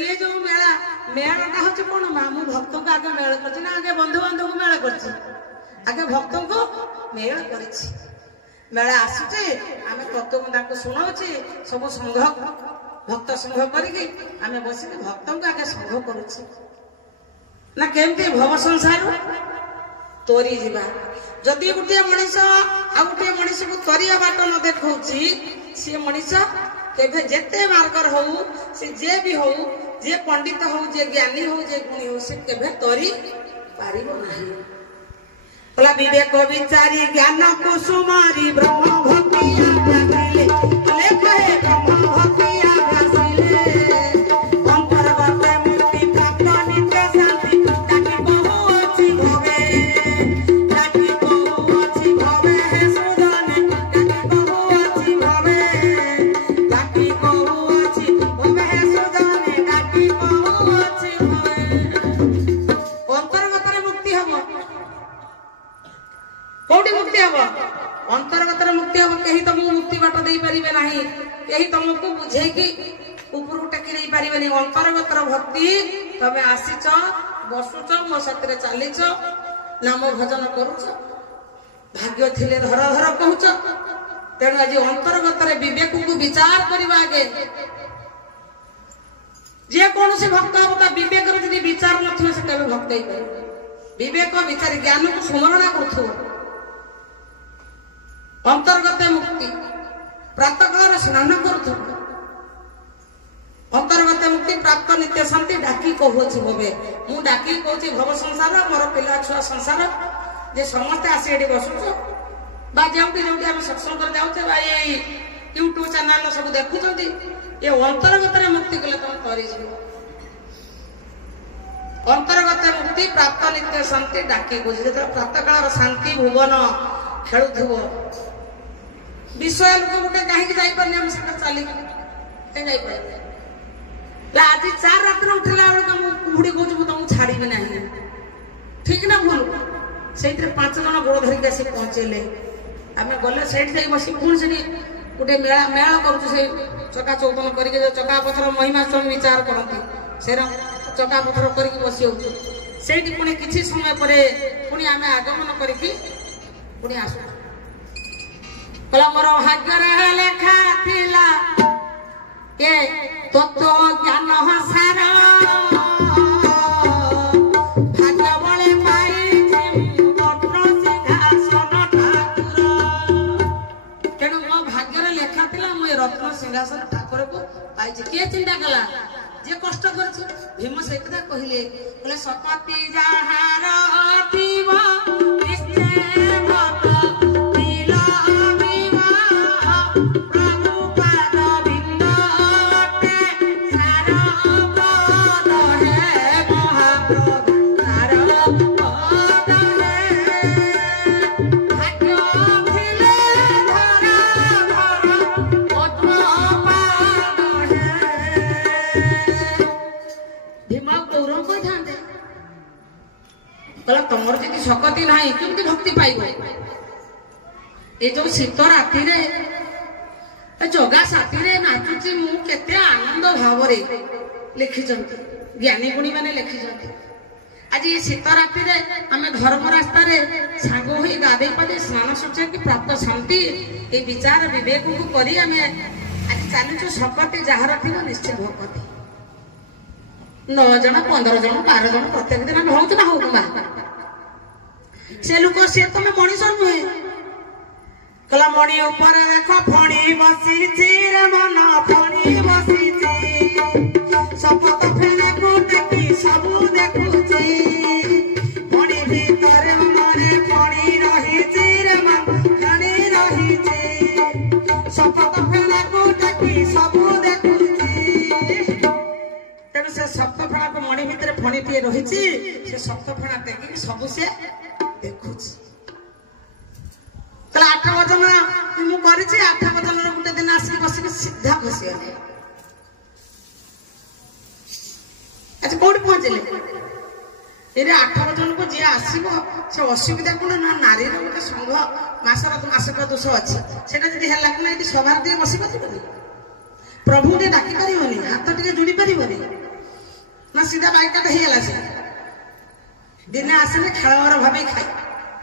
ये जो मेला मेलाटा हूँ कौन मु भक्त को आगे मेल कर आगे बंधु बांधव को मेल कर आगे भक्त को मेल कर मेला आसुचे आम तत्व शुणाऊे सब संघ भक्त संघ करके आम बसिक भक्त को आगे संघ करुचे ना केमती भव संसार तोरी जीवा जदि गोटे मनीष आ गोटे मनीष को तरिया बाट न देखा सी मनीष केभे जेते मार्गर हो से जे भी हो जे पंडित हो जे ज्ञानी हो जे गुणी हो से केभे तरी पारिबो नाही बोला विवेक विचारी ज्ञान कुसुमारी ब्रह्म भक्तिया गासिले लेख है ब्रह्म भक्तिया गासिले अंतर्गत मुक्ति प्राप्त नित्य शांति ताकि बहु अछि भवे ताकि बहु अछि भवे हे सुदाने ताकि बहु अछि भवे ताकि बहु अछि भवे हे सुदाने ताकि बहु अछि भवे अंतर्गत रे मुक्ति हबो कौटी मुक्ति हम अंतर्गत मुक्ति हम कहीं तुमको मुक्ति बाट दे पारे ना कहीं तुमको बुझे कि ऊपर टेकी नहीं पारे अंतर्गत भक्ति तमें आसीच बसुच मो साथ चलीच नाम भजन करुच भाग्य थिले धर धर कहूच तेणु आज अंतर्गत विवेक को विचार करवा आगे जे कौन से भक्त हम विवेक विचार न से कभी भक्त ही पारे विवेक विचार ज्ञान को स्मरण करू अंतर्गत मुक्ति प्रातः काल स्नान करू अंतर्गत मुक्ति प्राप्त नित्य शांति डाकी कहूँ भवे मु डाकी कहूँ भव संसार मोर पिला छुआ संसार जे समस्ते आसी ये बसुच जो आम सत्संग कर जाऊे ये यूट्यूब चैनल सब देखुं ये अंतर्गत मुक्ति कले तुम कर अंतर्गत मुक्ति प्राप्त नित्य शांति डाकी कहूँ जो प्रातः काल शांति भुवन खेलुव विषय लोक गोटे कहीं जापारे आम चली आज 4 रात उठला बेलू कुहुड़ी कहूँ मुझे तुमको छाड़ी ना ठीक ना भूल से 5 जन गोड़ धरिक आसी पहुंचेले आम गले से बस पुणी से गोटे मेला मेला करुचे चका चौतन करके चका पथर महिमा स्वामी विचार करती से चका पथर करके बसी से पुणी किसी समय पर पुणी आम आगमन करके पुणी आस कला मोर भाग्य लेखा थिला के तत्व ज्ञान सार भाग्य बले पाई रत्न सिंहासन ठाकुर तेणु मो भाग्य लेखा थिला मु रत्न सिंहासन ठाकुर को पाई किए चिंता कला जे कष्ट कर भीम से कहले बोले सकती जहार पीव तुमर जी सकती ना केमती भक्ति पाइब ये जो शीत राति जगा साथी नाचुची मुझे आनंद भाव लिखि ज्ञानी गुणी मैंने लिखि आज ये शीत राति आम धर्म रास्ता सांग हो गाधे पादे स्नान सूचे कि प्राप्त शांति ये विचार विवेक को करी आम आज चलुचु सकती जार थी निश्चित भक्ति 9 जन 15 जन 12 जन प्रत्येक दिन आम हूँ ना हूँ से लोक सी तुम मनीष नुहे कला मणि ऊपर देख फणी बसी मन फणी बसी शपथ फेले को देखी सब देखुची मणि भीतर मने फणी रही मन फणी रही शपथ फेले को देखी सब देखुची तेणु से सप्त फेणा को मणि भीतर फणी टे रही से सप्त फेणा टेक सब से देखुची 8 वजन मुझे 8 वजन गोटे दिन आसिक बसिक सीधा खसीगले अच्छा कौट पहुंचले ये 8 वजन को जी आसो से असुविधा कौन ना नारी गोटे संघ मासिक दोष अच्छी से है कि सभार दिए बस पार प्रभु टे डाकी पारे हाथ टे जोड़ी पारे सीधा बाइक का ही से दिने आसिले खेलवर भाभी खाए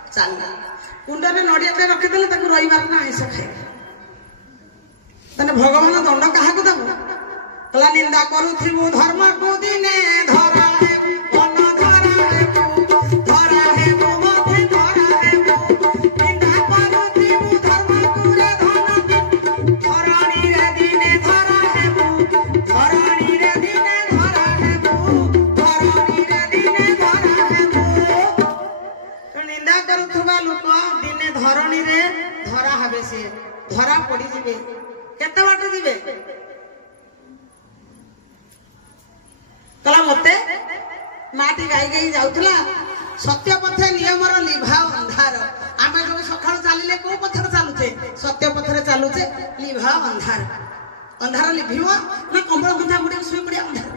चल कुंडे नड़िया रखीदे रविवार ना आईस खाए तेने भगवान दंड क्या दबू कला निंदा करू धर्म को दिने धरा धरा पड़ी जीवे केते बाट जीवे कला मते माटी गाई गाई जाउतला सत्य पथे नियमर लिभा अंधार आमे जो सखाळ चालिले को पथर चालुचे सत्य पथरे चालुचे लिभा अंधार अंधार लिभिव ना कंबळ गुंठा गुडी सुई पड़ी अंधार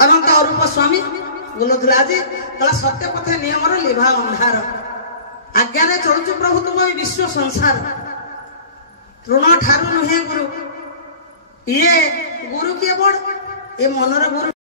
अनंत अरूप स्वामी बोलुथला जे कला सत्य पथे नियमर लिभा अंधार आज्ञा चलुच प्रभु तुम विश्व संसार ऋण ठारू नुहे गुरु ये गुरु किए बड़ ये मनर गुरु